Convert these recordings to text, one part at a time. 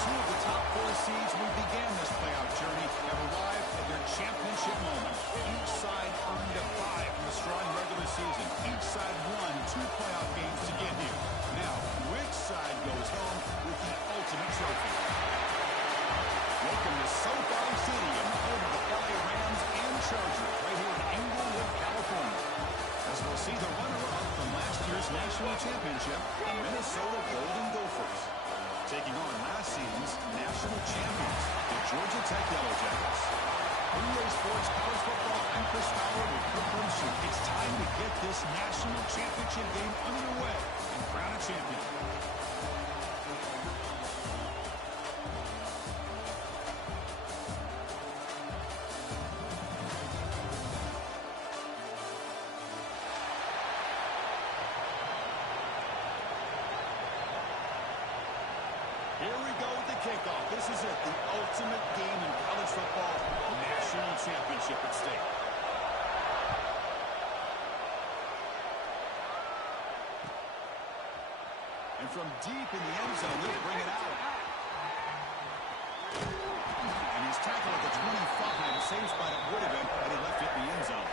Two of the top four seeds we began this playoff journey have arrived at their championship moment. Each side earned a bye from a strong regular season. Each side won 2 playoff games to get here. Now, which side goes home with the ultimate trophy? Welcome to SoFi Stadium, home of the LA Rams and Chargers, right here in Inglewood, California. As we'll see the runner-up from last year's national championship, the Minnesota Golden Gophers, taking on last season's national champions, the Georgia Tech Yellow Jackets. NBA Sports College Football, I'm Chris Fowler with Kirk Hermschuh. It's time to get this national championship game underway and crown a champion. Here we go with the kickoff. This is it, the ultimate game in college football, national championship at stake. And from deep in the end zone, they'll bring it out. And he's tackled at the 25, same spot it would have been had he left it in the end zone.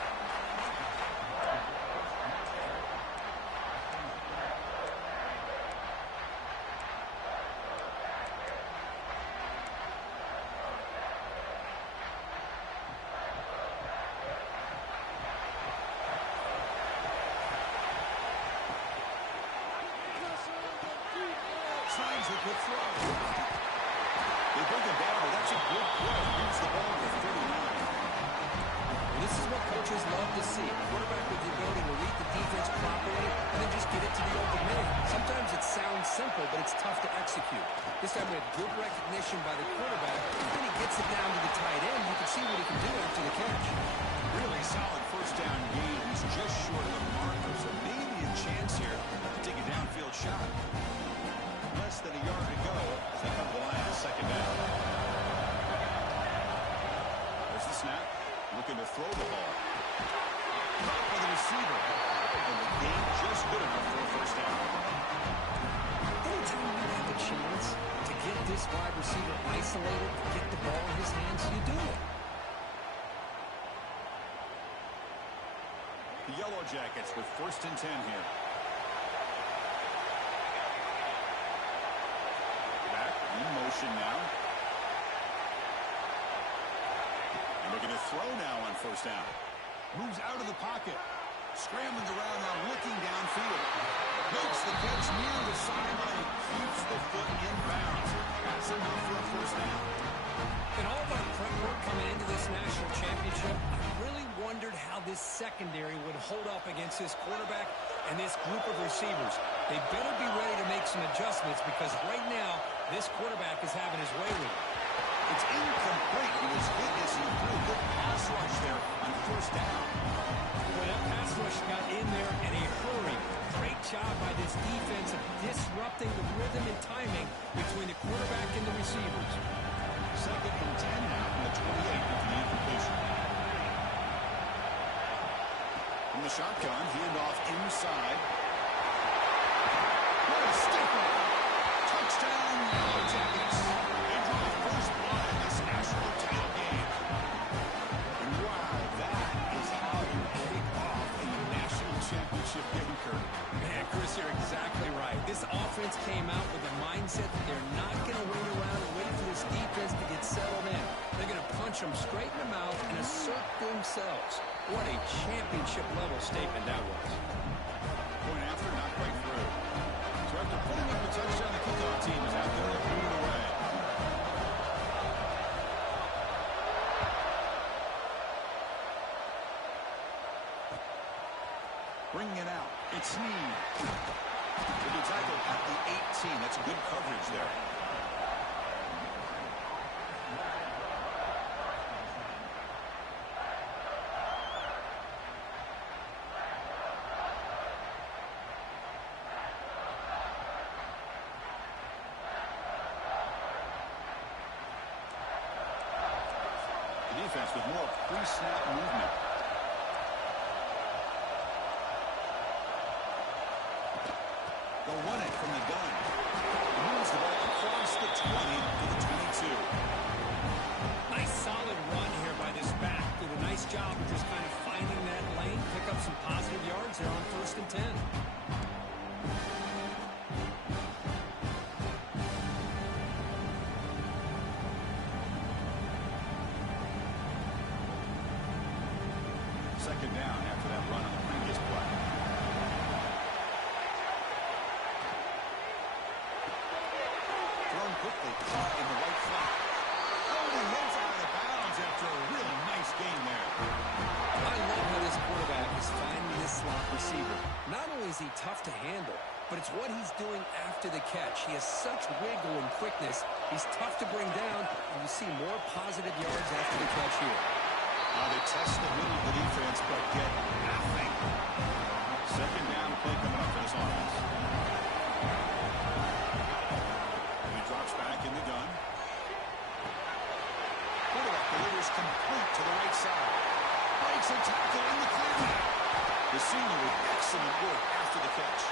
Signs a good throw. They bring him down, but that's a good play. Here's the ball to 39. Well, this is what coaches love to see. A quarterback with the ability to read the defense properly and then just get it to the open man. Sometimes it sounds simple, but it's tough to execute. This time we had good recognition by the quarterback. Then he gets it down to the tight end. You can see what he can do after the catch. Really solid first down game. He's just short of the marker, so maybe a chance here to take a downfield shot. Less than a yard to go as they come to the line on second down. There's the snap. Looking to throw the ball. Caught by the receiver. And the game just good enough for a first down. Anytime you have a chance to get this wide receiver isolated, get the ball in his hands, you do it. The Yellow Jackets with 1st and 10 here. In motion now. And looking to throw now on first down. Moves out of the pocket. Scrambling around now, looking downfield. Makes the catch near the sideline. Keeps the foot in bounds. That's enough for a first down. In all of our prep work coming into this national championship, I really wondered how this secondary would hold up against this quarterback and this group of receivers. They better be ready to make some adjustments because right now, this quarterback is having his way with it. It's incomplete. He was hit as he threw a good pass rush there on first down. Well, that pass rush got in there in a hurry. Great job by this defense of disrupting the rhythm and timing between the quarterback and the receivers. 2nd and 10 now from the 28 with the incompletion. From the shotgun, handoff inside. What a stiffer! Touchdown, Yellow Jackets. They draw first blood in this national title game. And wow, that is how you kick off a national championship game, Kirk. Man, Chris, you're exactly right. This offense came out with a mindset that they're not going to wait around and wait for this defense to get settled in. They're going to punch them straight in the mouth and assert themselves. What a championship-level statement that was. Point after, not quite through. So after putting up a touchdown, the kickoff team is out there to put it away. Bringing it out. It's Snead. Will be tackled at the 18. That's good coverage there. Defense with more pre-snap movement. They'll run it from the gun. Moves the ball across the 20. second down after that run on the previous play. Thrown quickly, caught in the right flat. Oh, he heads out of bounds after a really nice gain there. I love how this quarterback is finding this slot receiver. Not only is he tough to handle, but it's what he's doing after the catch. He has such wiggle and quickness. He's tough to bring down, and you see more positive yards after the catch here. They test the middle of the defense, but get nothing. Second down play coming up for this offense. He drops back in the gun. Quarterback delivers complete to the right side. Breaks a tackle in the clear. The senior with excellent work after the catch.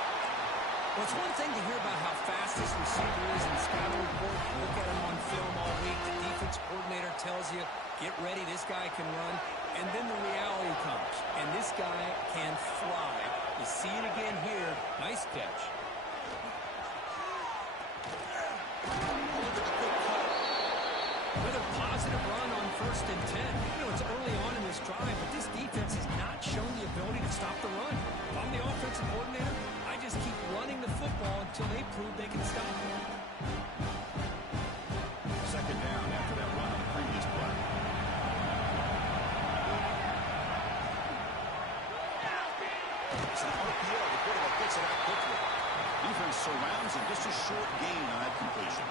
Well, it's one thing to hear about how fast this receiver is in the scouting report. Look at him on film all week. The defense coordinator tells you, get ready, this guy can run. And then the reality comes, and this guy can fly. You see it again here. Nice catch. Another positive run on 1st and 10. You know, it's early on in this drive, but this defense has not shown the ability to stop the run. If I'm the offensive coordinator, I just keep running the football until they prove they can stop it. Second down after that run on the previous play. It's an RPO. The quarterback gets it out quickly. Defense surrounds him. Just a short gain on that completion.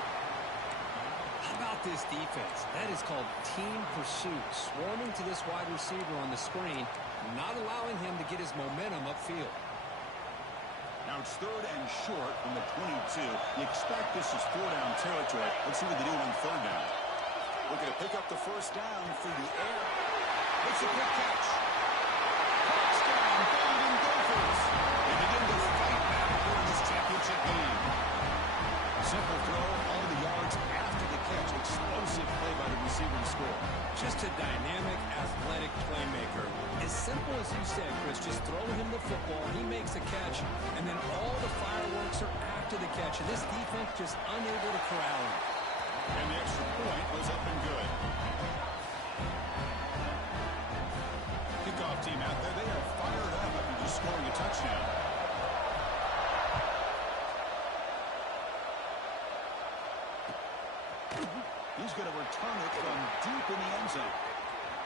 How about this defense? That is called team pursuit. Swarming to this wide receiver on the screen, not allowing him to get his momentum upfield. Now it's 3rd and short from the 22. You expect this is 4-down territory. Let's see what they do on 3rd down. Looking to pick up the 1st down through the air. It's a quick catch. Touchdown, Golden Gophers. They begin to fight back for this championship game. Simple throw, all the yards after the catch. Explosive play by the receiver to score. Just a dynamic, athletic playmaker. As simple as you said, Chris, just throw him the football, he makes a catch, and then all the fireworks are after the catch. And this defense just unable to corral him. And the extra point was up and good. Kickoff team out there, they are fired up after just scoring a touchdown. He's going to return it from deep in the end zone.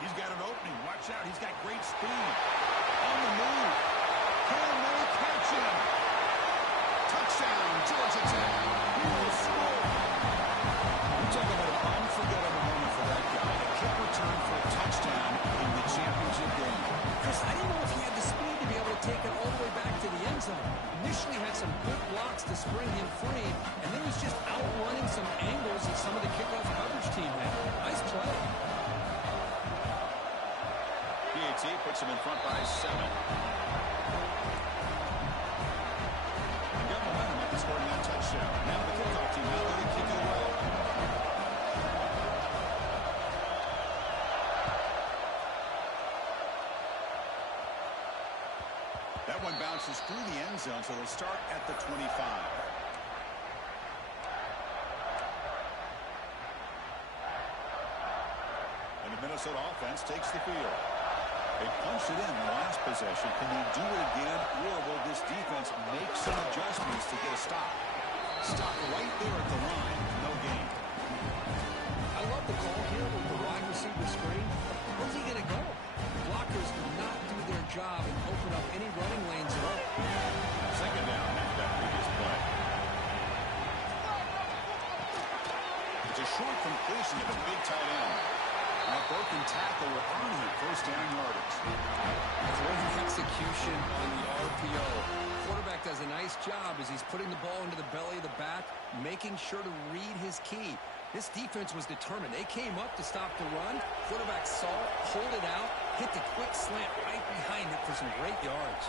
He's got an opening. Watch out. He's got great speed. On the move. Can they catch him? Touchdown, Georgia Tech. He will score. We're talking about an unforgettable moment for that guy. A kick return for a touchdown in the championship game. Chris, I didn't know if he had the speed to be able to take it all the way back to the end zone. Initially had some good blocks to spring him free, and then was just outrunning some angles that some of the kickoff coverage team had. Nice play. PAT puts him in front by 7. Got momentum after scoring that touchdown. Now the kickoff team out there to kick it away. That one bounces through the end zone, so they'll start at the 25. And the Minnesota offense takes the field. They punched it in the last possession. Can they do it again, or will this defense make some adjustments to get a stop? Stop right there at the line. No gain. I love the call here with the wide receiver screen. Where's he going to go? Blockers do not do their job and open up any running lanes at all. Second down after that previous play. It's a short completion of a big tight end. That broken tackle will earn him 1st down yardage. Great execution on the RPO. Quarterback does a nice job as he's putting the ball into the belly of the back, making sure to read his key. This defense was determined. They came up to stop the run. Quarterback saw it, pulled it out, hit the quick slant right behind it for some great yards.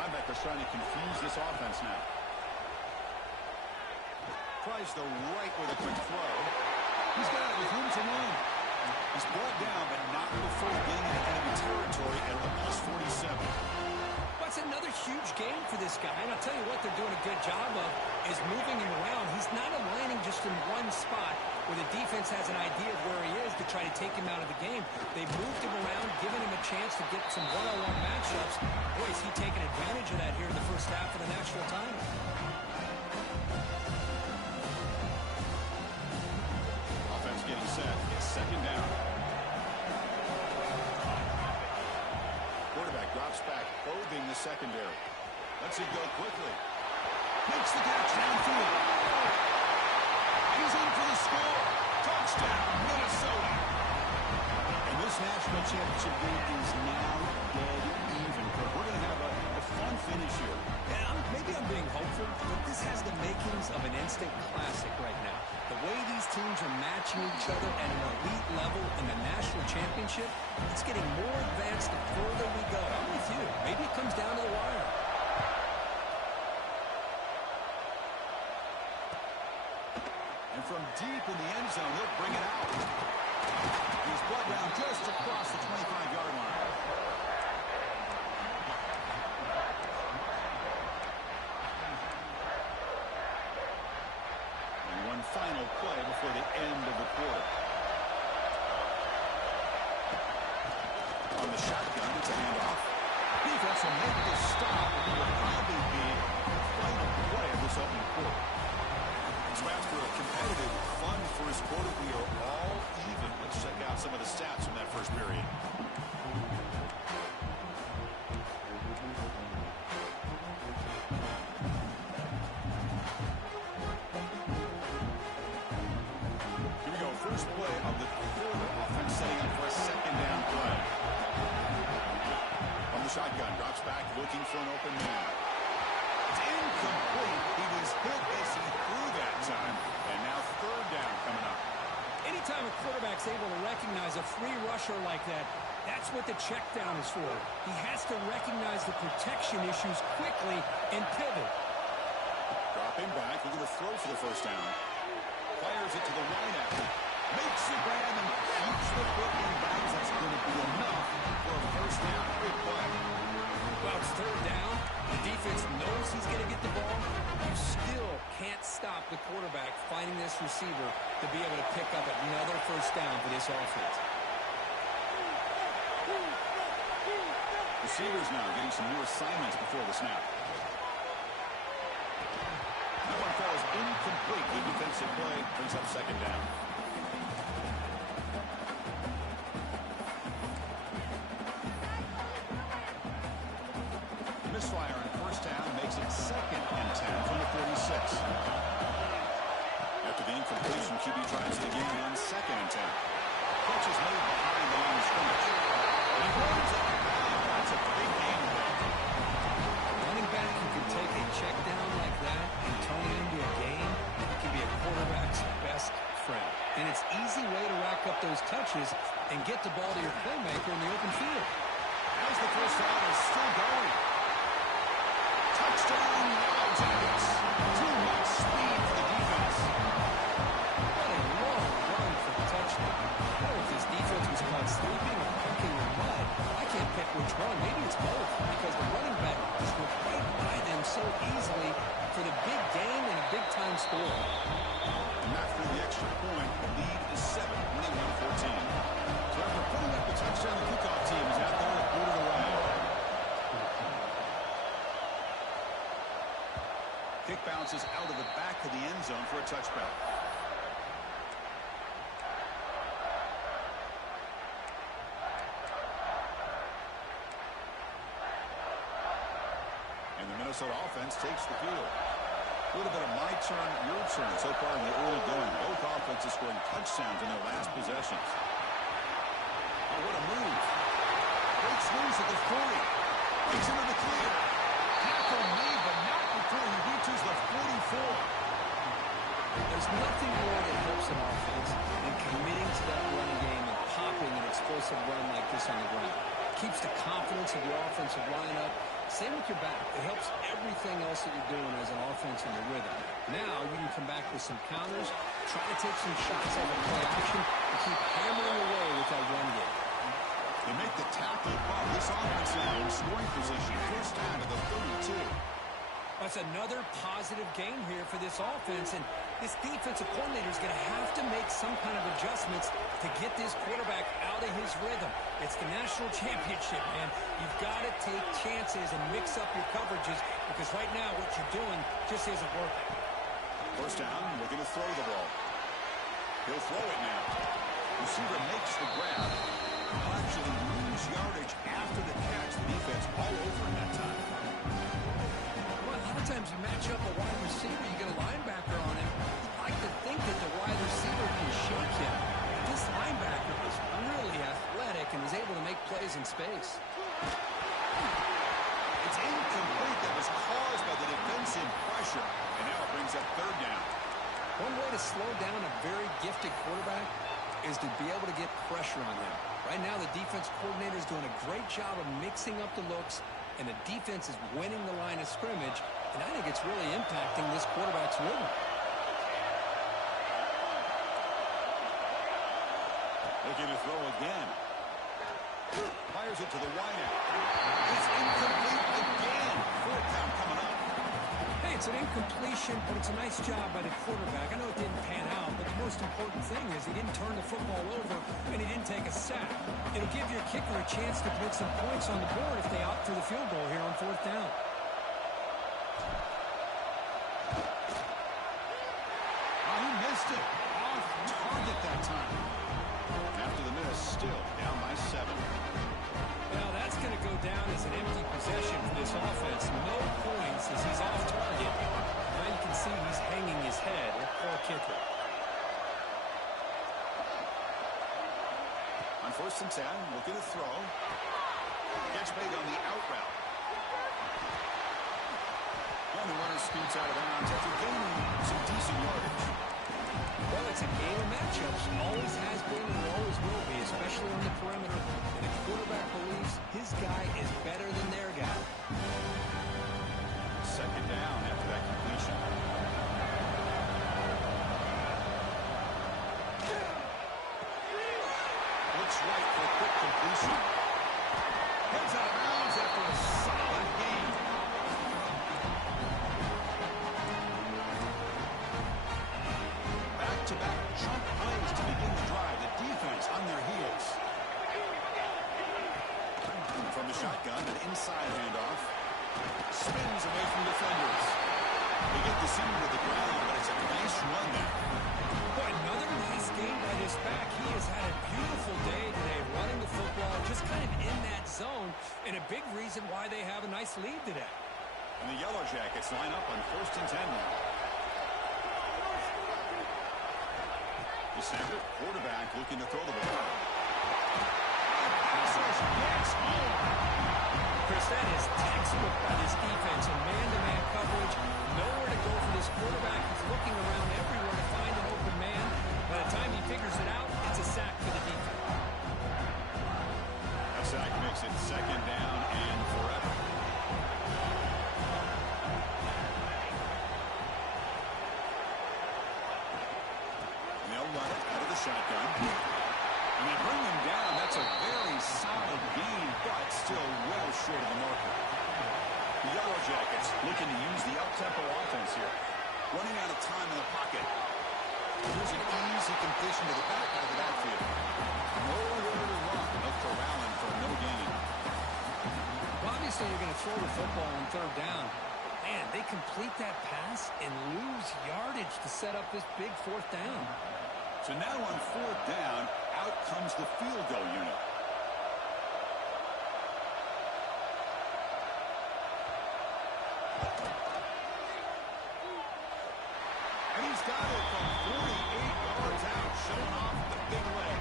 Linebackers trying to confuse this offense now. Tries the right with a quick throw. He's got it with room to run. He's brought down, but not before getting into enemy territory at the +47. That's another huge game for this guy. And I'll tell you what they're doing a good job of is moving him around. He's not aligning just in one spot. where the defense has an idea of where he is to try to take him out of the game. They've moved him around, given him a chance to get some one-on-one matchups. Boy, is he taking advantage of that here in the first half of the national title. Offense getting set. It's second down. Quarterback drops back, probing the secondary. Lets it go quickly. Makes the catch downfield. He's in for the score. Touchdown, Minnesota. And this national championship game is now dead even. We're going to have a fun finish here. Yeah, maybe I'm being hopeful, but this has the makings of an instant classic right now. The way these teams are matching each other at an elite level in the national championship, it's getting more advanced the further we go. I'm with you. Maybe it comes down to the wire. And from deep in the end zone, he'll bring it out. He's brought down just across the 25-yard line. Final play before the end of the quarter. On the shotgun, it's a handoff. Defense will make this stop, and it will probably be the final play of this opening quarter. So after a competitive, fun first quarter, we are all even. Let's check out some of the stats from that first period. First play of the quarter. Offense setting up for a second down play. On the shotgun, drops back, looking for an open man. It's incomplete. He was hit as he threw that time. And now third down coming up. Anytime a quarterback's able to recognize a free rusher like that, that's what the check down is for. He has to recognize the protection issues quickly and pivot. Dropping back, looking to throw for the first down. Fires it to the wideout. Makes the grab and keeps the foot in bounds. That's going to be enough for a first down. Great play. Well, it's third down. The defense knows he's going to get the ball. You still can't stop the quarterback finding this receiver to be able to pick up another first down for this offense. Receivers now getting some new assignments before the snap. That one falls incomplete. Good defensive play. Brings up second down. Misfire on first down makes it second and 10 from the 46. After the incompletion, QB drives it again on second and 10. Catch is made behind the line of scrimmage. And he runs out of bounds. That's a big game today. Running back who can take a check down like that and turn it into a game, it can be a quarterback's best friend. And it's an easy way to rack up those touches and get the ball to your playmaker in the open field. As the first down is still going. Touchdown, Wildcats. Too much speed for the defense. What a long run for the touchdown. I don't know if this defense was caught sleeping or cooking or mud. I can't pick which one. Maybe it's both because the running back just went right by them so easily for the big gain and a big-time score. And after the extra point, the lead is 7, winning 1-14. So after putting up the touchdown, the kickoff team is out there to boot it away. Kick bounces out of the back of the end zone for a touchback. And the Minnesota offense takes the field. A little bit of my turn, your turn so far in the early going. Both offenses scoring touchdowns in their last possessions. Oh, what a move. Breaks loose at the 40. Breaks into the clear. Tackle made, but not before he reaches the 44. There's nothing more that helps an offense than committing to that running game and popping an explosive run like this on the ground. Keeps the confidence of your offensive lineup. Same with your back. It helps everything else that you're doing as an offense in the rhythm. Now you can come back with some counters, try to take some shots off of play action, and keep hammering away with that run game. They make the tackle, but this offense now in scoring position. First down to the 32. That's another positive game here for this offense, and This defensive coordinator is going to have to make some kind of adjustments to get this quarterback out of his rhythm. It's the national championship, man. You've got to take chances and mix up your coverages because right now what you're doing just isn't working. First down, looking to throw the ball. He'll throw it now. Receiver makes the grab. He'll actually lose yardage after the catch. The defense all over him that time. Well, a lot of times you match up a wide receiver, you get a linebacker on him. You like to think that the wide receiver can shake him. This linebacker was really athletic and was able to make plays in space. It's incomplete. That was caused by the defensive pressure. And now it brings up third down. One way to slow down a very gifted quarterback is to be able to get pressure on him. Right now, the defense coordinator is doing a great job of mixing up the looks, and the defense is winning the line of scrimmage, and I think it's really impacting this quarterback's rhythm. Looking to throw again. Fires it to the wideout. It's incomplete again. Fourth down coming up. Hey, it's an incompletion, but it's a nice job by the quarterback. I know it didn't pan out, but the most important thing is he didn't turn the football over and he didn't take a sack. It'll give your kicker a chance to put some points on the board if they opt for the field goal here on fourth down. Oh, he missed it. Off target that time. After the miss, still down by 7. Well, that's going to go down as an empty possession for this offense. No points as he's off target. Now you can see he's hanging his head. A poor kicker. On first and 10, looking to throw. Gets made on the out route. And the runner scoots out of bounds after gaining some decent yardage. Well, it's a game of matchups. Always has been and always will be, especially on the perimeter. And the quarterback believes his guy is better than their guy. Second down after that completion. Looks right for a quick completion. Heads out of bounds after a solid gain. Back-to-back chunk plays to begin the drive. The defense on their heels. From the shotgun, an inside handoff. Spins away from defenders. They get the center to the ground, but it's a nice run there. Boy, another nice game by this back. He has had a beautiful day today running the football, just kind of in that zone, and a big reason why they have a nice lead today. And the Yellow Jackets line up on first and 10 now. The snapper, quarterback looking to throw the ball. Passes gets home. Chris, that is textbook by this defense in man-to-man coverage. Nowhere to go for this quarterback. He's looking around everywhere to find an open man. By the time he figures it out, it's a sack for the defense. A sack makes it second down and forever. And they'll run it out of the shotgun. And they bring him down. That's a very solid gain, but still well short of the marker. The Yellow Jackets looking to use the up-tempo offense here. Running out of time in the pocket. Here's an easy completion to the back out of the backfield. Nowhere to run. No corralling for no gain. Well, obviously, you're going to throw the football on third down. Man, they complete that pass and lose yardage to set up this big fourth down. So now on fourth down, out comes the field goal unit. And he's got it from 48 yards out, showing off the big leg.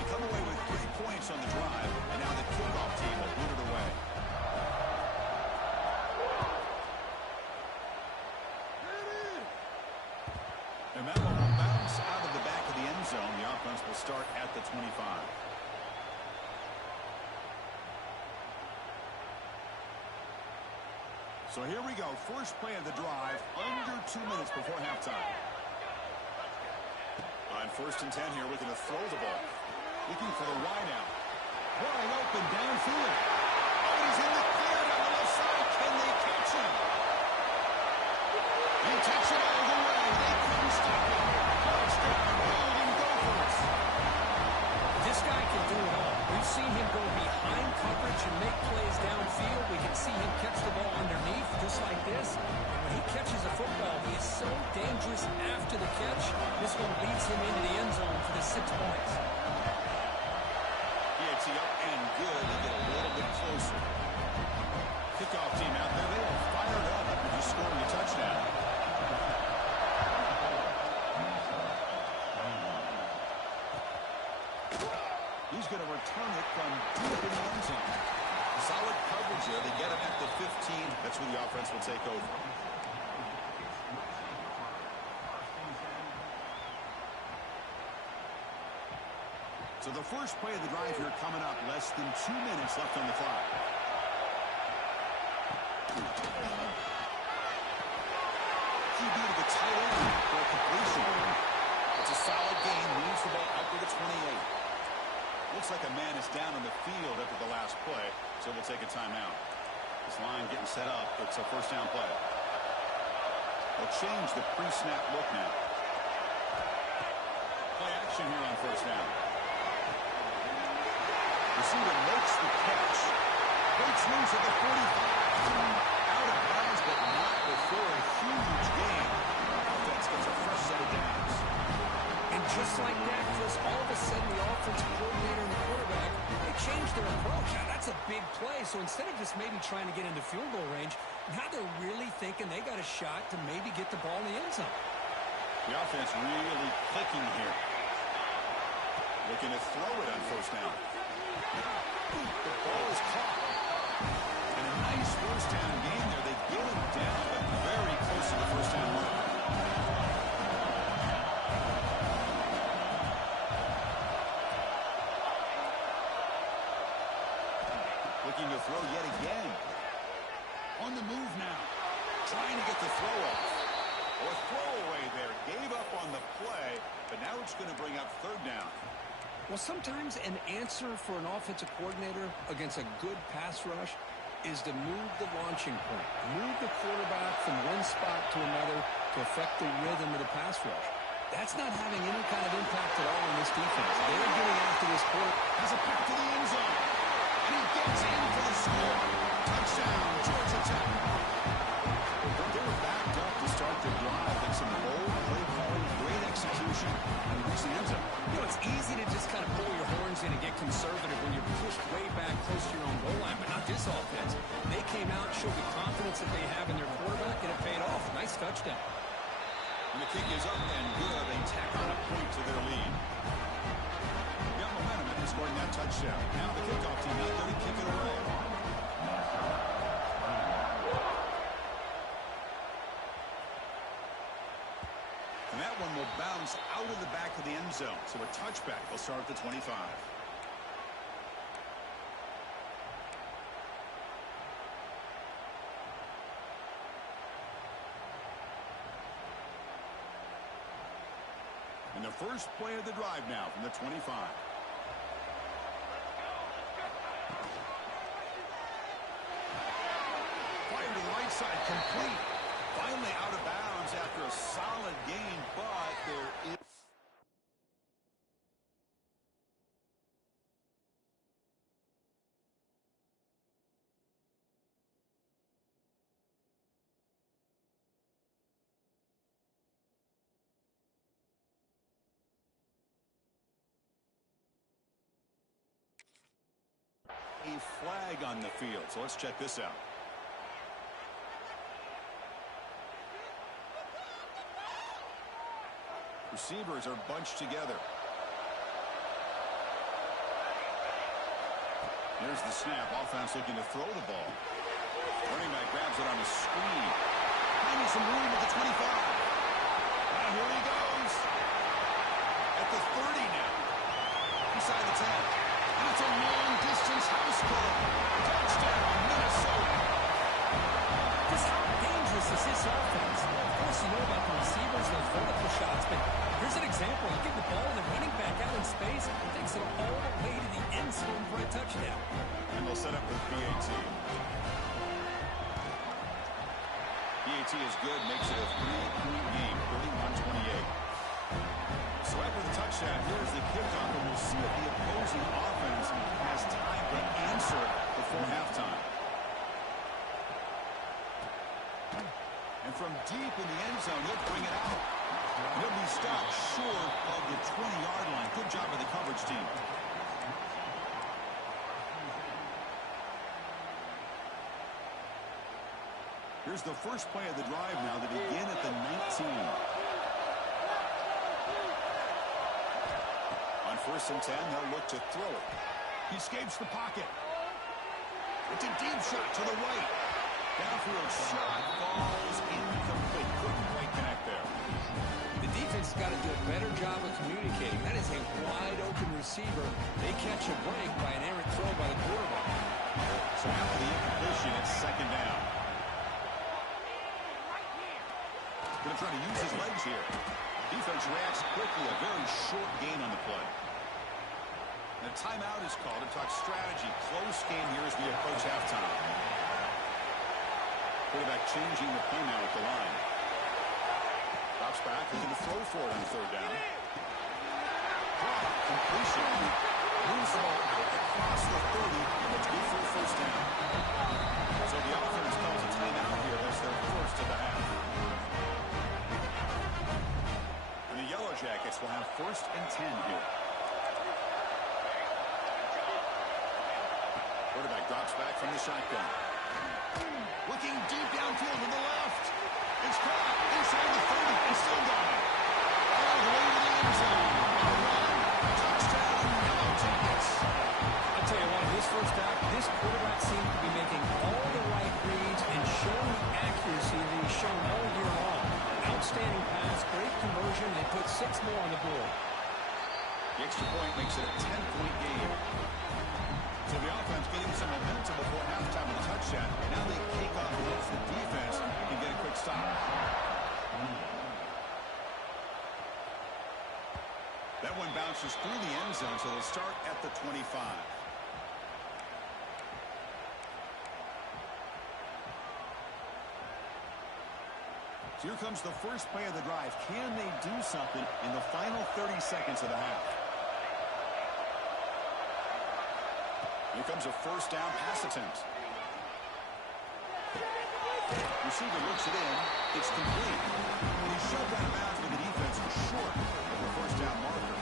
They come away with 3 points on the drive, and now the kickoff team will put it away. And that one will bounce out of the back of the end zone. The offense will start at the 25. So here we go. First play of the drive, under 2 minutes before halftime. On first and 10 here, looking to throw the ball. Looking for the wideout. Wide open downfield. Oh, he's in the clear down the left side. Can they catch him? takes it all the way. They couldn't stop him. Touchdown, Golden Gophers. This guy can do it all. We've seen him go behind coverage and make plays downfield. We can see him catch the ball underneath, just like this. And when he catches a football, he is so dangerous after the catch. This one leads him into the end zone for the 6 points. Up and good. They get a little bit closer. Kickoff team out there. They are fired up after just scoring a touchdown. He's going to return it from deep in the end zone. Solid coverage there. They get him at the 15. That's where the offense will take over. So the first play of the drive here coming up. Less than 2 minutes left on the clock. QB to the tight end for a completion. It's a solid gain. Moves the ball up to the 28. Looks like a man is down on the field after the last play, so we'll take a timeout. This line getting set up. It's a first down play. They'll change the pre-snap look now. Play action here on first down. Receiver makes the catch. Breaks loose at the 45. Out of bounds, but not before a huge gain. Offense gets a fresh set of downs. And just like that, Chris, all of a sudden the offensive coordinator and the quarterback, they changed their approach. Now, that's a big play. So instead of just maybe trying to get into field goal range, now they're really thinking they got a shot to maybe get the ball in the end zone. The offense really clicking here. Looking to throw it on first down. The ball is caught. And a nice first down gain there. They get him down, but very close to the first down mark. Looking to throw yet again. On the move now. Trying to get the throw off. Or throwaway there. Gave up on the play, but now it's going to bring up third down. Well, sometimes an answer for an offensive coordinator against a good pass rush is to move the launching point. Move the quarterback from one spot to another to affect the rhythm of the pass rush. That's not having any kind of impact at all in this defense. They're getting after this quarter. Has a pick to the end zone. And he gets in for the score. Touchdown, Georgia Tech. They were backed up to start the drive. And some bold play calling, great execution, and he reached the end zone. You know, it's easy to just kind of pull your horns in and get conservative when you're pushed way back close to your own goal line, but not this offense. They came out, showed the confidence that they have in their quarterback, and it paid off. Nice touchdown. And the kick is up and good. They tack on a point to their lead. Got momentum after scoring that touchdown. Now the kickoff team out there to kick it away. And that one will bounce out of the back of the end zone. So a touchback will start at the 25. And the first play of the drive now from the 25. Fired to the right side, complete. Finally out of bounds after a solid gain, but there is... a flag on the field. So let's check this out. Receivers are bunched together. Here's the snap. Offense looking to throw the ball. Running back grabs it on a screen. Finding some room at the 25. And here he goes. At the 30 now. Inside the 10. And it's a long-distance house call. Touchdown, Minnesota. Just how dangerous is this offense? Well, of course, you know about the receivers, those vertical shots, but here's an example. You give the ball to the running back out in space, he takes it all the way to the end zone for a touchdown. And they'll set up with BAT. BAT is good, makes it a 3 see if the opposing offense has time to answer before halftime. And from deep in the end zone, he'll bring it out. He'll be stopped short of the 20-yard line. Good job by the coverage team. Here's the first play of the drive now to begin at the 19. On 1st and 10, they'll look to throw it. He escapes the pocket. It's a deep shot to the right. Downfield shot falls incomplete. Couldn't quite connect there. The defense has got to do a better job of communicating. That is a wide-open receiver. They catch a break by an errant throw by the quarterback. So after the incompletion, it's 2nd down. Going to try to use his legs here. Defense reacts quickly. A very short gain on the play. And a timeout is called to talk strategy. Close game here as we approach halftime. Quarterback changing the play now at the line. Drops back, looking to throw for it on 3rd down. Completion. Moves the ball out across the 30, and it's good for a 1st down. So the offense calls a timeout here. That's their 1st of the half. And the Yellow Jackets will have 1st and 10 here. Quarterback drops back from the shotgun. Looking deep downfield to the left. It's caught inside the 30. It's still gone. All the way to the end zone. Touchdown, Yellow Jackets. I'll tell you what, this first half, this quarterback seems to be making all the right reads and showing the accuracy that he's shown all year long. Outstanding pass, great conversion. They put 6 more on the board. The extra point makes it a 10-point game. So the offense getting some momentum before halftime with a touchdown. Now they kick off against the defense and get a quick stop. That one bounces through the end zone, so they'll start at the 25. So here comes the first play of the drive. Can they do something in the final 30 seconds of the half? Here comes a 1st down pass attempt. Receiver looks it in. It's complete. And he's shoved out of bounds with the defense short of the 1st down marker.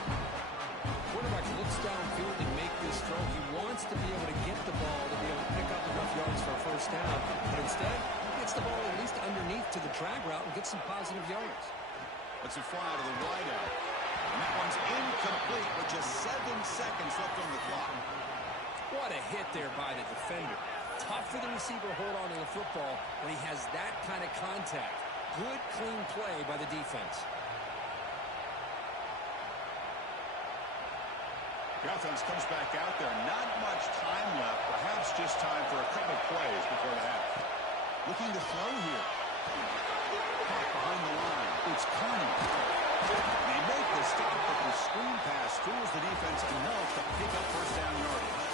Quarterback looks downfield and make this throw. He wants to be able to get the ball to be able to pick up enough yards for a 1st down. But instead, he gets the ball at least underneath to the drag route and gets some positive yards. Let's it fly out of the wideout. And that one's incomplete with just 7 seconds left on the clock. What a hit there by the defender. Tough for the receiver to hold on to the football when he has that kind of contact. Good, clean play by the defense. The offense comes back out there. Not much time left. Perhaps just time for a couple plays before the half. Looking to throw here. Caught behind the line. It's Kearney. They make the stop, but the screen pass fools the defense enough to pick up 1st down yardage.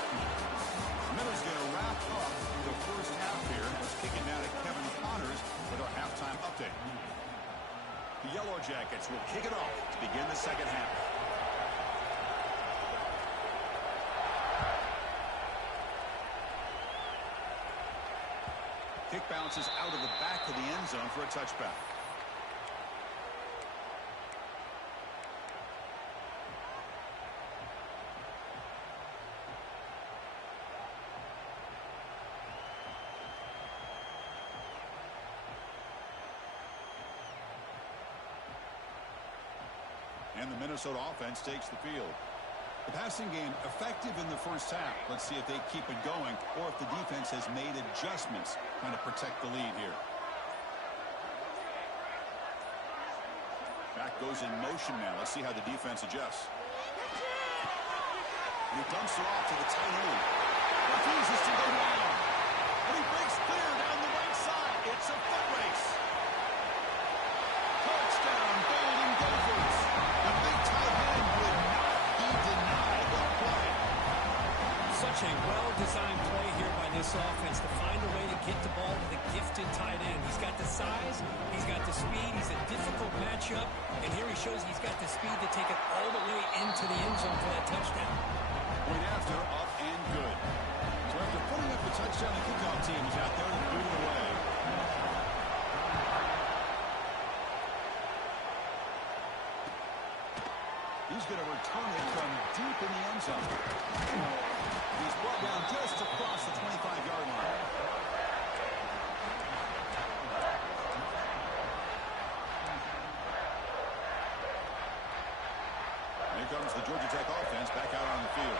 Miller's going to wrap up the first half here. Let's kick it down to Kevin Connors with our halftime update. The Yellow Jackets will kick it off to begin the 2nd half. Kick bounces out of the back of the end zone for a touchback. And the Minnesota offense takes the field. The passing game effective in the first half. Let's see if they keep it going or if the defense has made adjustments trying to protect the lead here. Back goes in motion now. Let's see how the defense adjusts. And he dumps it off to the tight end. Refuses to go down. And he breaks clear down the right side. It's a foot race. Touchdown, Golden Gophers. The big tight end would not be denied the play. Such a well-designed play here by this offense to find a way to get the ball to the gifted tight end. He's got the size, he's got the speed, he's a difficult matchup. And here he shows he's got the speed to take it all the way into the end zone for that touchdown. Point after, up and good. So after putting up the touchdown, the kickoff team is out there to boot it away. He's going to return it from deep in the end zone. He's brought down just across the 25-yard line. Here comes the Georgia Tech offense back out on the field.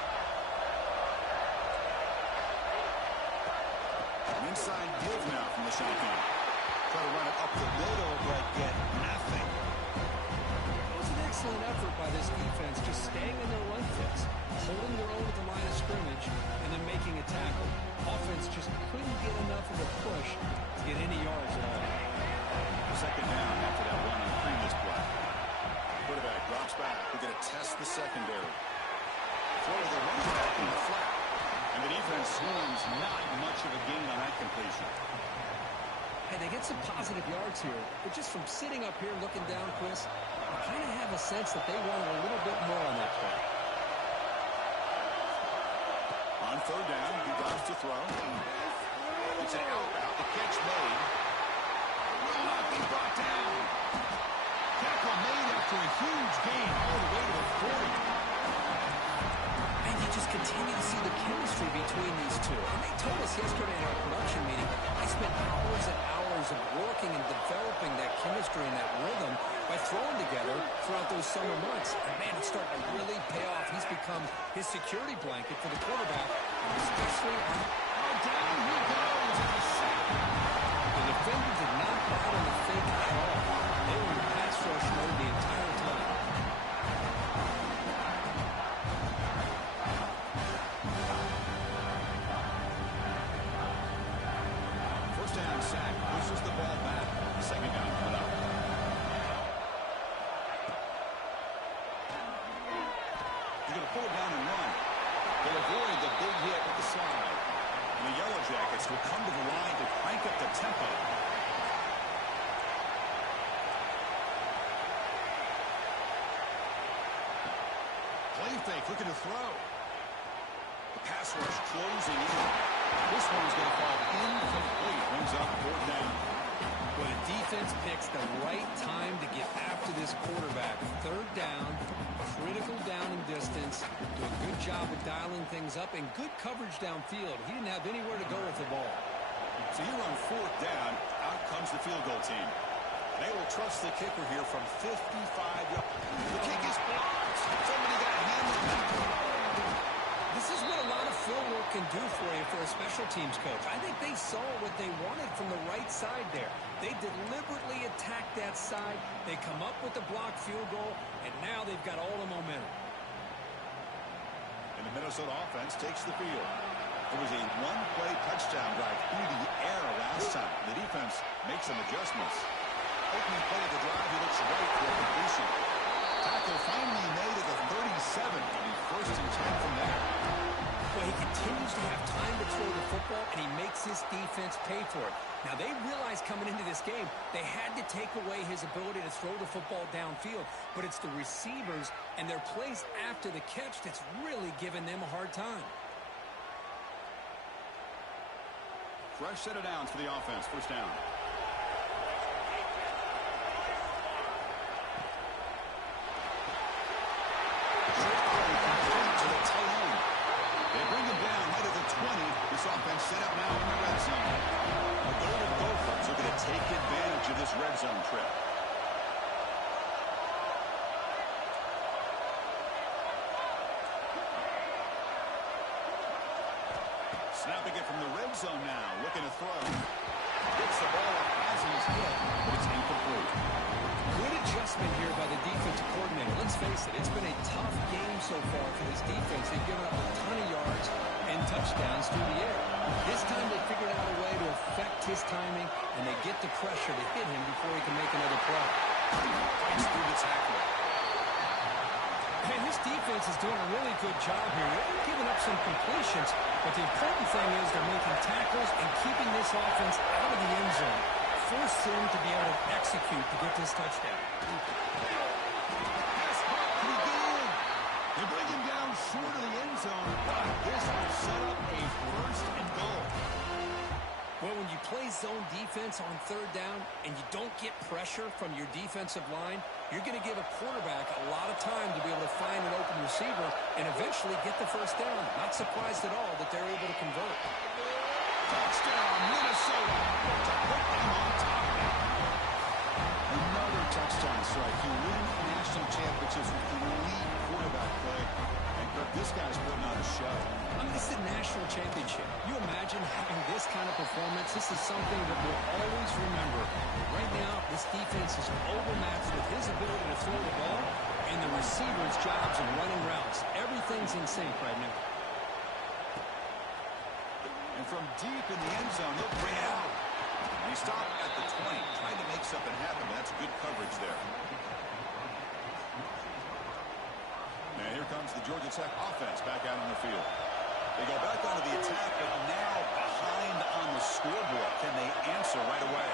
An inside give now from the shotgun. Try to run it up the middle, but get nothing. It was an excellent effort by this defense, just staying in their run fits, holding their own at the line of scrimmage, and then making a tackle. Offense just couldn't get enough of a push to get any yards at all. Second down after that run on the previous play. Quarterback drops back. We're going to test the secondary. Throw the running back in the flat. And the defense swarms not much of a gain on that completion. Hey, they get some positive yards here, but just from sitting up here looking down, Chris, I kind of have a sense that they wanted a little bit more on that play. On third down, he drops to throw. It's an out route. The catch made. Will not be brought down. Tackle made after a huge gain all the way to the 40. And you just continue to see the chemistry between these two. And they told us yesterday in our production meeting, they spent hours and hours of working and developing that chemistry and that rhythm by throwing together throughout those summer months. And man, it's starting to really pay off. He's become his security blanket for the quarterback, especially on down he goes at the sack. The defender did not bite on the fake at all. They were in pass rush mode the entire time. First down sack pushes the ball back. Second down put up. He's going to pull it down and run. They'll avoid the big hit with the slide. And the Yellow Jackets will come to the line to crank up the tempo. Play fake, looking to throw. The pass rush closing in. This one's going to fall incomplete. Brings up fourth down. Well, the defense picks the right time to get after this quarterback. Third down, critical down and distance. Do a good job of dialing things up and good coverage downfield. He didn't have anywhere to go with the ball. So here on fourth down, out comes the field goal team. They will trust the kicker here from 55 yards. The kick is blocked. Somebody got handled. This is what a lot of field work can do for you for a special teams coach. I think they saw what they wanted from the right side there. They deliberately attacked that side. They come up with the blocked field goal, and now they've got all the momentum. And the Minnesota offense takes the field. It was a one-play touchdown drive through the air last time. The defense makes some adjustments. Opening play of the drive, he looks right for a completion. Tackle finally made at the 37. And first and 10 from there. Well, he continues to have time to throw the football, and he makes his defense pay for it. Now, they realized coming into this game, they had to take away his ability to throw the football downfield, but it's the receivers and their plays after the catch that's really giving them a hard time. Fresh set of downs for the offense. First down. This offense set up now in the red zone. The Golden Gophers are going to take advantage of this red zone trip. Snapping it from the red zone now, looking to throw. Gets the ball as he's hit, but it's incomplete. Good adjustment here by the defensive coordinator. Let's face it, it's been a tough game so far for this defense. They've given up a ton of yards and touchdowns through the air. This time they figured out a way to affect his timing, and they get the pressure to hit him before he can make another play. Fights through the tackle. And this defense is doing a really good job here. They're giving up some completions, but the important thing is they're making tackles and keeping this offense out of the end zone. Force him to be able to execute to get this touchdown. short of the end zone, but this will set up a first and goal. Well, when you play zone defense on third down and you don't get pressure from your defensive line, you're going to give a quarterback a lot of time to be able to find an open receiver and eventually get the first down. Not surprised at all that they're able to convert. Touchdown, Minnesota, to put them on top now. Another touchdown strike. You win national championships with elite quarterback play. And Kirk, this guy's putting on a show. I mean, this is a national championship. You imagine having this kind of performance? This is something that we'll always remember. Right now, this defense is overmatched with his ability to throw the ball and the receiver's jobs of running routes. Everything's in sync right now. And from deep in the end zone, they'll bring it out. And he stopped at the 20, trying to make something happen, but that's good coverage there. And here comes the Georgia Tech offense back out on the field. They go back onto the attack, but now behind on the scoreboard. Can they answer right away?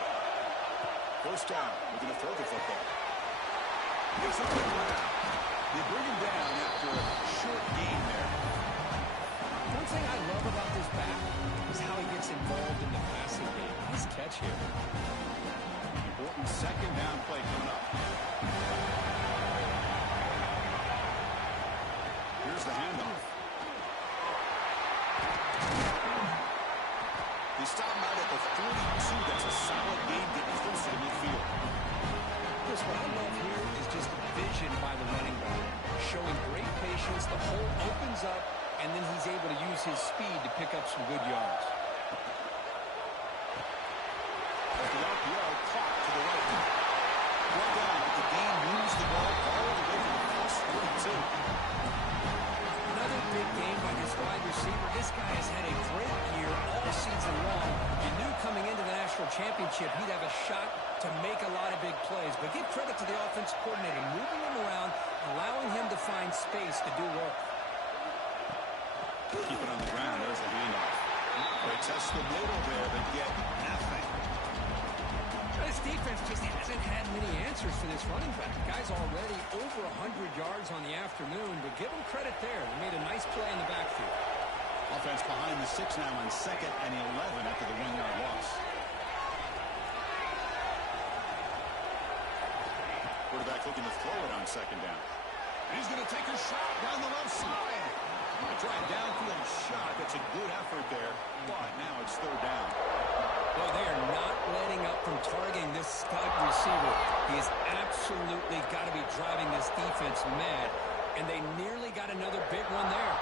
First down, we're going to throw the football. Gets up the ground. They bring him down after a short gain there. One thing I love about this back is how he gets involved in the passing game. Nice catch here. Important second down play coming up. Here's the handoff. They stop him out at the 42. That's a solid gain getting closer to midfield. Chris, what I love here is just vision by the running back. Showing great patience. The hole opens up, and then he's able to use his speed to pick up some good yards. As the RPO clock to the right. Brought down, but the game moves the ball all the way to the plus 42. Another big game by this wide receiver. This guy has had a great year all season long. You knew coming into the national championship he'd have a shot to make a lot of big plays. But give credit to the offensive coordinator, moving him around, allowing him to find space to do work. Keep it on the ground. There's a handoff. They test the middle there, but get nothing. This defense just hasn't had many answers for this running back. The guy's already over 100 yards on the afternoon, but give him credit there. They made a nice play in the backfield. Offense behind the 6 now on 2nd and 11 after the 1-yard loss. Quarterback looking to throw it on 2nd down. And he's going to take a shot down the left side. A try downfield shot. That's a good effort there, but now it's 3rd down. Boy, they are not letting up from targeting this stud receiver. He has absolutely got to be driving this defense mad, and they nearly got another big one there.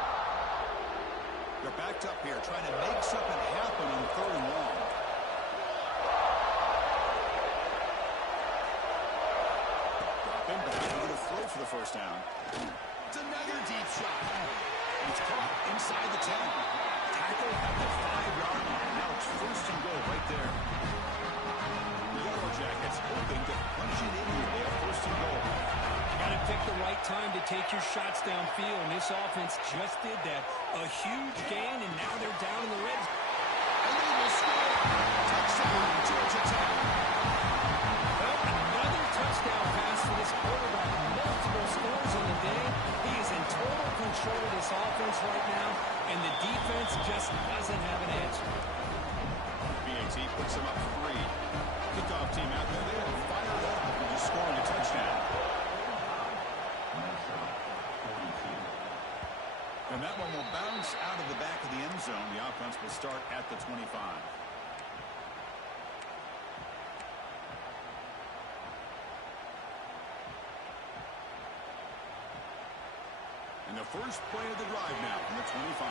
They're backed up here, trying to make something happen on 3rd and long. Drop him back. They're going to throw for the first down. It's another deep shot. It's caught inside the 10. Tackle at the 5-yard line. Now it's 1st and goal right there. The Yellow Jackets hoping to punch it in here. They have 1st and goal. You got to pick the right time to take your shots downfield, and this offense just did that. A huge gain, and now they're down in the red zone. And they will score. Touchdown, Georgia Tech. Well, another touchdown pass for this quarterback. Multiple scores on the day. He is in total control of this offense right now, and the defense just doesn't have an answer. BAT puts them up 3. Kickoff team out there. They are fired up after just scoring a touchdown. And that one will bounce out of the back of the end zone. The offense will start at the 25. And the first play of the drive now from the 25.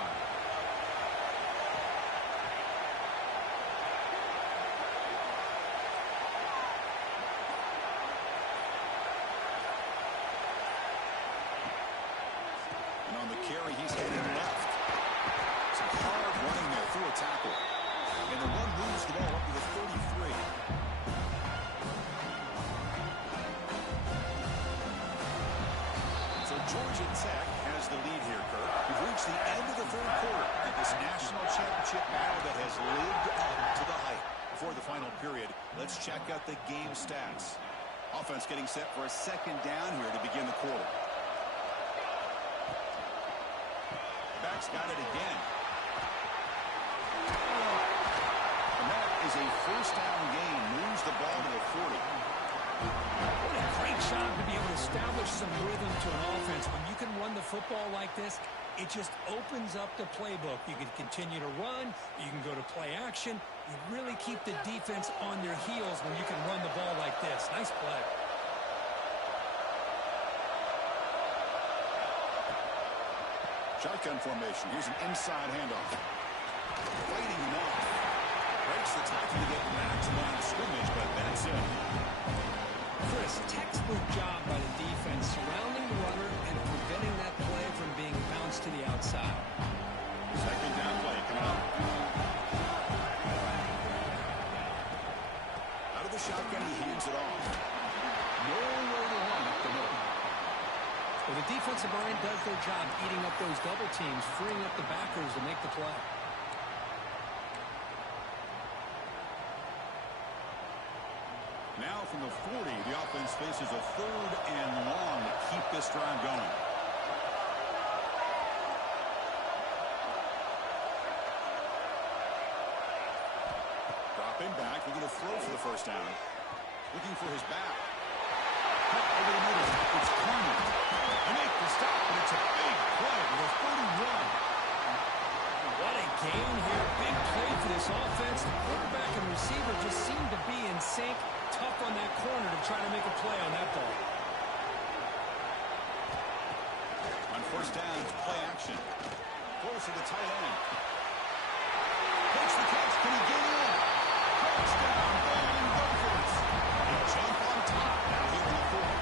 And on the carry, he's headed left. Some hard running there through a tackle. And the run moves the ball up to the 33. So Georgia Tech has the lead here, Kirk. We've reached the end of the 3rd quarter in this national championship battle that has lived up to the hype. Before the final period, let's check out the game stats. Offense getting set for a 2nd down here to begin the quarter. quarterback's got it again. And that is a first down gain. Moves the ball to the 40. What a great job to be able to establish some rhythm to an offense. When you can run the football like this, it just opens up the playbook. You can continue to run. You can go to play action. You really keep the defense on their heels when you can run the ball like this. Nice play. Shotgun formation. Here's an inside handoff. Fighting him off. Breaks the tackle to get back to line of scrimmage, but that's it. Chris, textbook job by the defense, surrounding the runner and preventing that play from being bounced to the outside. Second down play coming up. Out of the shotgun, he hands it off. No way to run up the middle. Well, the defensive line does their job eating up those double teams, freeing up the backers to make the play. Now from the 40, the offense faces a 3rd and long to keep this drive going. Dropping back, looking to throw for the first down. Looking for his back. Cut over the middle. It's coming. They make the stop, but it's a big play with a 31. What a game here. Big play for this offense. The quarterback and receiver just seem to be in sync. Tough on that corner to try to make a play on that ball. On first down, play action. Force to the tight end. Takes the catch. Can he get in? Touchdown, Brandon Gophers. They jump on top now here in the 4th.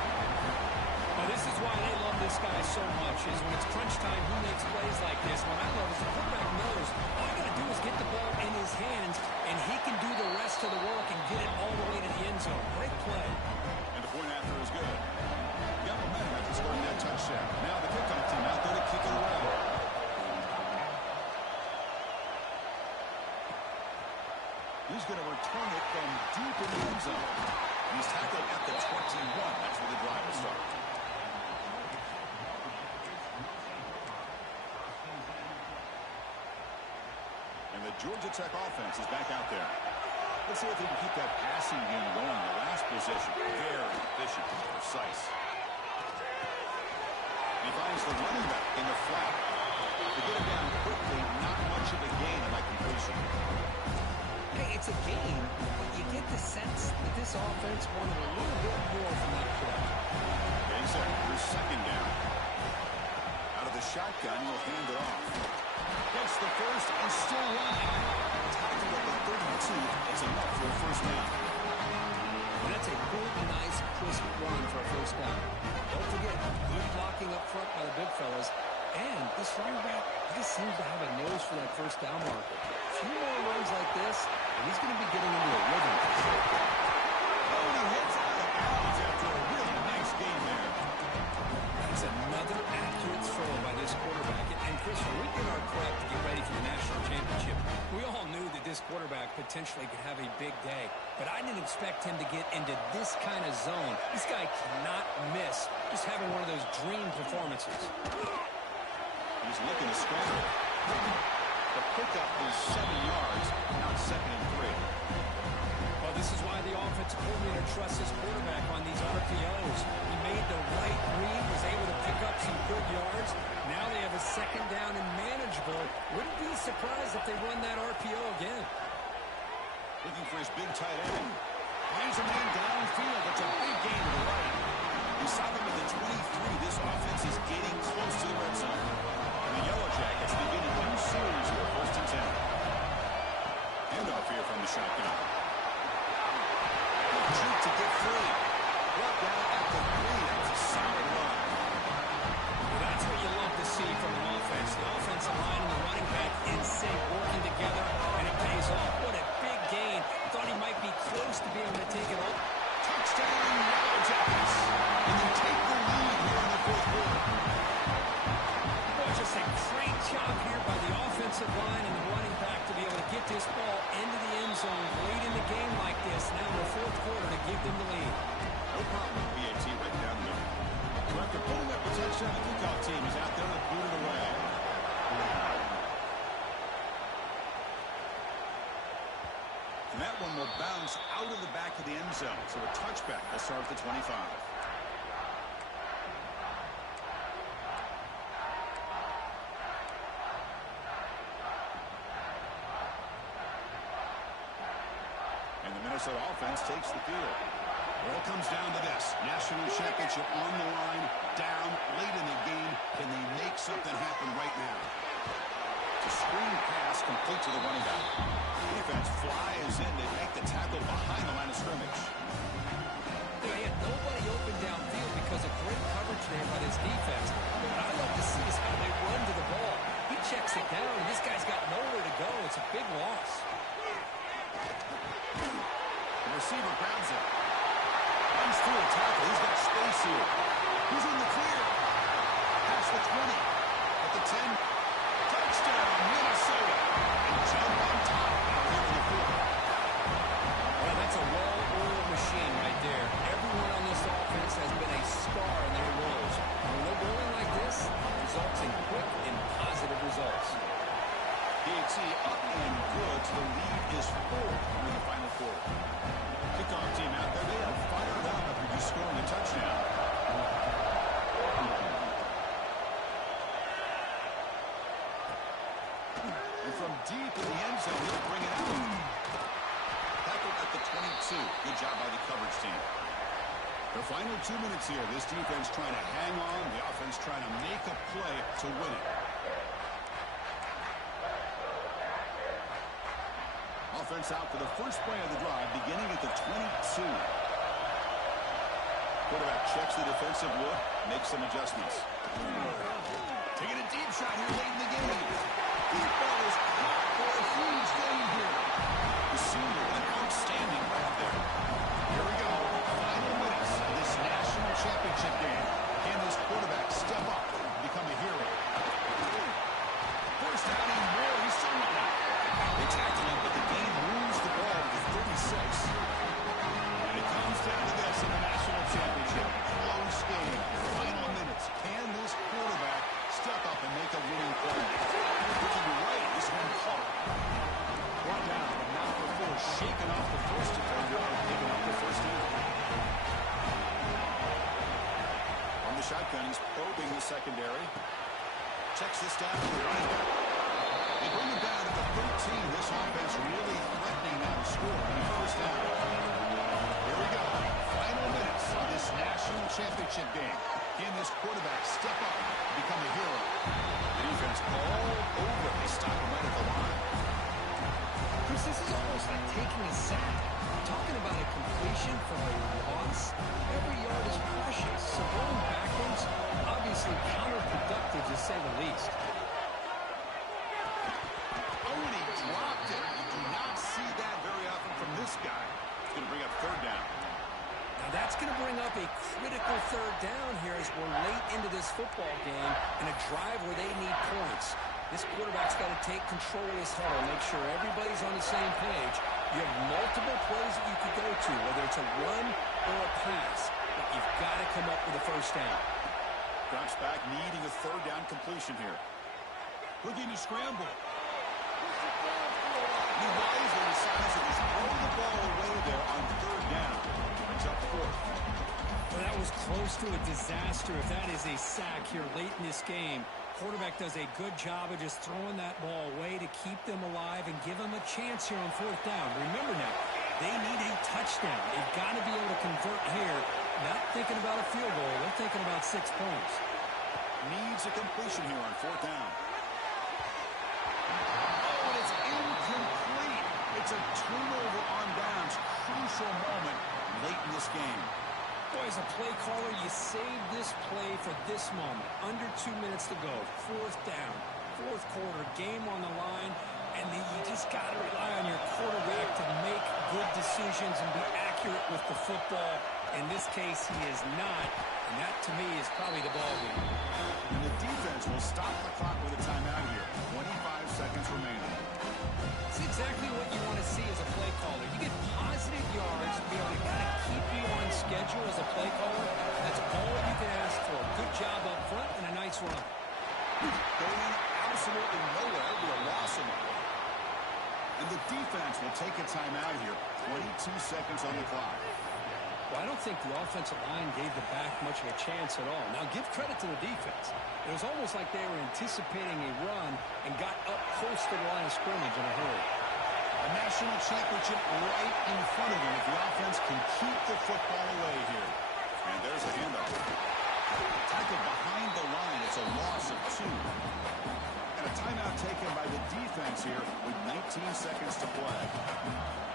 Now, this is why they love this guy so much, is when it's crunch time, he makes plays like this. What I love is the quarterback knows all you got to do is get the ball in his hands, and he can do the rest of the work and get it all the way to the end zone. Great play. And the point after is good. Got momentum after scoring that touchdown. Now the kickoff team out there to kick it away. He's going to return it from deep in the end zone. He's tackled at the 21. That's where the drive will start. And the Georgia Tech offense is back out there. Let's see if they can keep that passing game going. The last possession, very efficient and precise. He finds the running back in the flat. To get it down quickly, not much of a gain on that completion. Hey, it's a game, but you get the sense that this offense wanted a little bit more from that play. Getting set for second down. Out of the shotgun, he'll hand it off. Gets the first and still running. Tackled at the 32. It's enough for a first down. And that's a good, nice, crisp run for a first down. Don't forget, good blocking up front by the big fellas. And this running back just seems to have a nose for that first down marker. A few more runs like this, and he's going to be getting into a rhythm. Oh, he hits out of bounds after a really nice game there. That's another accurate throw by this quarterback. And Chris, we did our prep to get ready for the national championship. We all knew that this quarterback potentially could have a big day, but I didn't expect him to get into this kind of zone. This guy cannot miss. Just having one of those dream performances. He's looking to scramble. The pickup is 7 yards, now 2nd and 3. Well, this is why the offensive coordinator trusts his quarterback on these RPOs. He made the right read, was able to pick up some good yards. Now they have a second down and manageable. Wouldn't be surprised if they run that RPO again. Looking for his big tight end. Finds a man downfield. That's a big gain to the right. He saw him at the 23. This offense is getting close to the red zone. And the Yellow Jackets begin a new series here, 1st and 10. Handoff here from the shotgun. Good trick to get free. Brought down at the 3. That's a solid run. Well, that's what you love to see from an offense. The offensive line and the running back in sync, working together, and it pays off. What a big gain. Thought he might be close to being able to take it off. Touchdown, Yellow Jackets. So a touchback will start at the 25. And the Minnesota offense takes the field. It all comes down to this. National championship on the line, down late in the game. Can they make something happen right now? A screen pass complete to the running back. Defense flies in. They make the tackle behind the line of scrimmage. They had nobody open downfield because of great coverage there by this defense. But what I love to see is how they run to the ball. He checks it down, and this guy's got nowhere to go. It's a big loss. The receiver grabs it. Runs through a tackle. He's got space here. He's in the clear. Past the 20. At the 10. Touchdown, Minnesota. And jump on top here in the fourth. Well, that's a well-oiled machine right there. Everyone on this offense has been a star in their roles. And when they're rolling like this, it results in quick and positive results. PAT up and good. So the lead is 4 in the final quarter. Kickoff team out there. They are fired up after just scoring a touchdown. And from deep in the end zone, they'll bring it out. Tackled at the 22. Good job by the coverage team. The final 2 minutes here. This defense trying to hang on. The offense trying to make a play to win it. Offense out for the first play of the drive, beginning at the 22. Quarterback checks the defensive look, makes some adjustments. Taking a deep shot here late in the game. Deep ball is caught for a huge gain here. The senior, an outstanding grab there. Here we go. Final minutes of this national championship game. Can this quarterback step up and become a hero? First down and more. He's still running. They tackle him, but the game moves the ball to 36. And it comes down to this in the national championship. Close game. Final minutes. Can this quarterback step up and make a winning play? You're right. This one caught. Brought down, but not before shaking off the first defender and picking up the first down. On the shotgun, he's probing the secondary. Checks this down to the running back. They bring him down at the 13. This offense really threatening now to score on the first down. Here we go. Final minutes of this national championship game. Can this quarterback step up and become a hero? The defense all over. They stop him right at the line. Chris, this is almost like taking a sack. Talking about a completion from a loss, every yard is precious. So going backwards, obviously counterproductive to say the least. Dropped it. You do not see that very often from this guy. It's going to bring up third down. Now that's going to bring up a critical third down here as we're late into this football game and a drive where they need points. This quarterback's got to take control of this huddle, make sure everybody's on the same page. You have multiple plays that you could go to, whether it's a run or a pass, but you've got to come up with a first down. Drops back, needing a third down completion here. Looking to scramble. He wisely decides to just throw the ball away there on third down. Brings up fourth. Well, that was close to a disaster if that is a sack here late in this game. Quarterback does a good job of just throwing that ball away to keep them alive and give them a chance here on fourth down. Remember now, they need a touchdown. They've got to be able to convert here. Not thinking about a field goal. They're thinking about 6 points. Needs a completion here on fourth down. Oh, and it's incomplete. It's a turnover on downs. Crucial moment late in this game. Boy, as a play caller, you save this play for this moment. Under 2 minutes to go. Fourth down. Fourth quarter. Game on the line. And then you just got to rely on your quarterback to make good decisions and be accurate with the football. In this case, he is not. And that, to me, is probably the ball game. And the defense will stop the clock with a timeout here. 25 seconds remaining. It's exactly what you want to see as a play caller. You get positive yards to be able to kind of keep you on schedule as a play caller. That's all you can ask for. Good job up front and a nice run. Going absolutely nowhere with a loss in it. And the defense will take a timeout here. 22 seconds on the clock. Well, I don't think the offensive line gave the back much of a chance at all. Now, give credit to the defense. It was almost like they were anticipating a run and got up close to the line of scrimmage in a hurry. A national championship right in front of them if the offense can keep the football away here. And there's a handoff. Tackled behind the line. It's a loss of 2. And a timeout taken by the defense here with 19 seconds to play.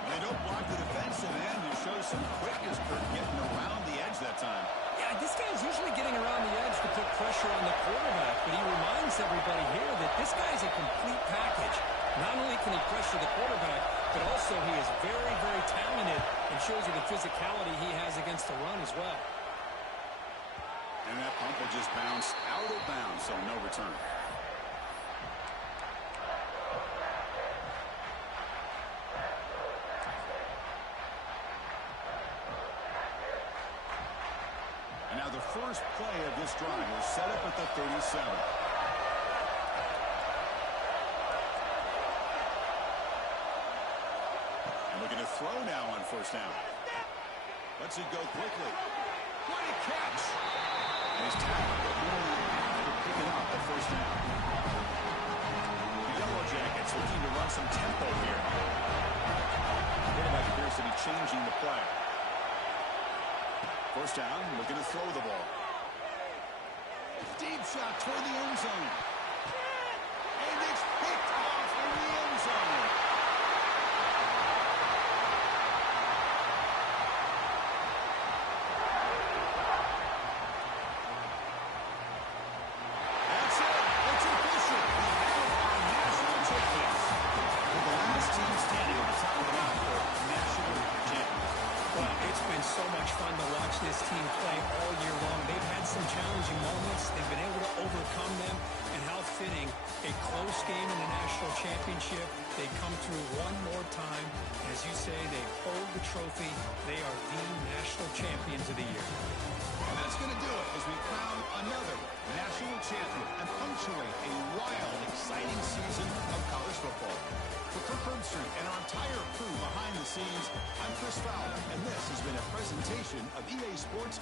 They don't block the defensive end. You show some quickness, Kurt, getting around the edge that time. Yeah, this guy's usually getting around the edge to put pressure on the quarterback, but he reminds everybody here that this guy's a complete package. Not only can he pressure the quarterback, but also he is very, very talented and shows you the physicality he has against the run as well. And that pump will just bounce out of bounds, so no return. And now the first play of this drive was set up at the 37. And looking to throw now on first down. Lets it go quickly. Great catch. And he's tackled after picking up the first down. The Yellow Jackets looking to run some tempo here. Quarterback appears to be changing the play. First down, looking to throw the ball. Deep shot toward the end zone. And it's picked off in the end zone. That's it. It's official. We have our national champions. We're the last team standing at the top of the mountain for national champions. Well, it's been so much fun to watch this team play all year long. They've had some challenging moments. They've been able to overcome them. And how fitting, a close game in the national championship. They come through one more time. As you say, they hold the trophy. They are the national champions of the year. And that's going to do it as we crown another national champion and punctuate a wild, exciting season of college football. For Kirk Herbstreit and our entire crew behind the scenes, I'm Chris Fowler, and this has been a presentation of EA Sports.